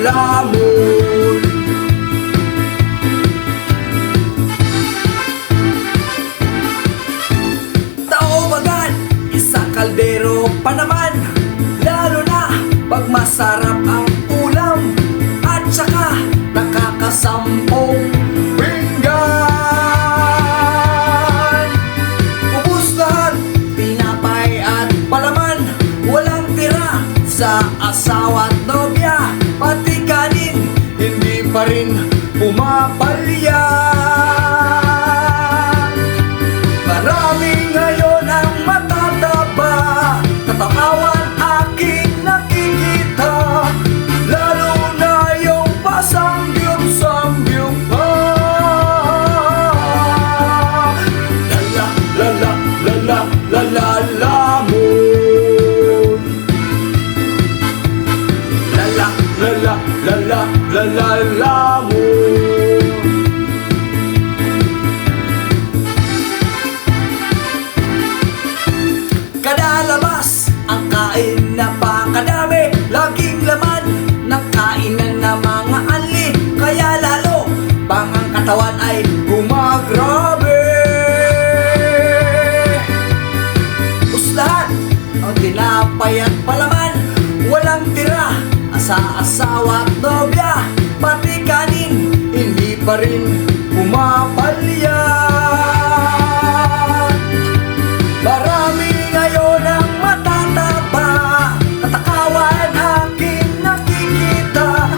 lamon. Tao-bagan, isang kaldero pa naman, lalo na pag masarap ang ulam at saka nakakasampung pinggan. Ubus lahat, tinapay at palaman, walang tira sa asawa at nobya, pati kanin hindi pa rin pumapalya. Marami ngayon ang matataba, katawan aking nakikita, lalo na yung pasambyup-sambyup pa. Lala, lala, lala, lala, lamon. Lala, lala, lala, lala, lamon. Kada labas ang kain na pakadami, laging laman ng kainan na mga anli, kaya lalo pang ang katawan ay gumagrabe. Lahat ang tinapay at palaman, walang tira sa asawa at nobya, pati kanin hindi pa rin pumapalya. Marami ngayon ang matataba, katakawan aking nakikita,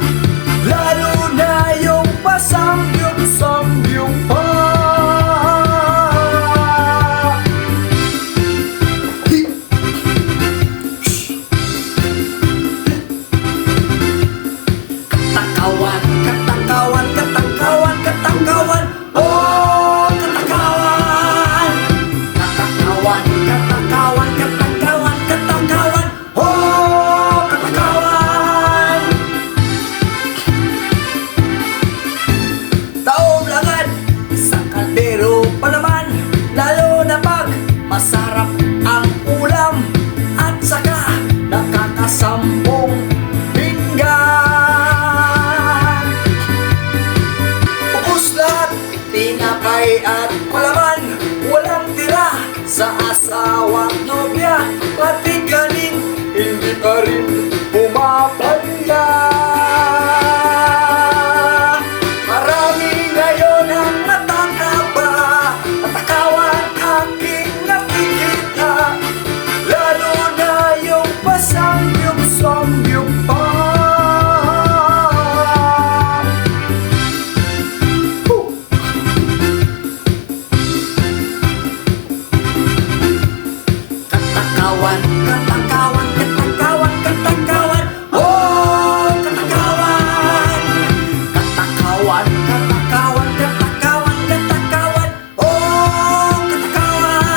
lalo na yung pasambyup-sambyup pa. Katakawan, katakawan, katakawan, katakawan, oh katakawan. Katakawan, katakawan, katakawan, katakawan, oh katakawan. Taob-langad, isang kaldero pa naman, lalo na pag masarap ang ulam at saka nakakasampung pinggan. Ubus lahat, tinapay at palaman, walang tira sa asawa at nobya, pati kanin hindi pa rin pumapalya. Marami ngayon ang natataba, katakawan aking nakikita, lalo na yung pasambyup-sambyup pa. Katakawan, katakawan, katakawan, katakawan, oh katakawan. Katakawan, katakawan, katakawan, katakawan, oh katakawan.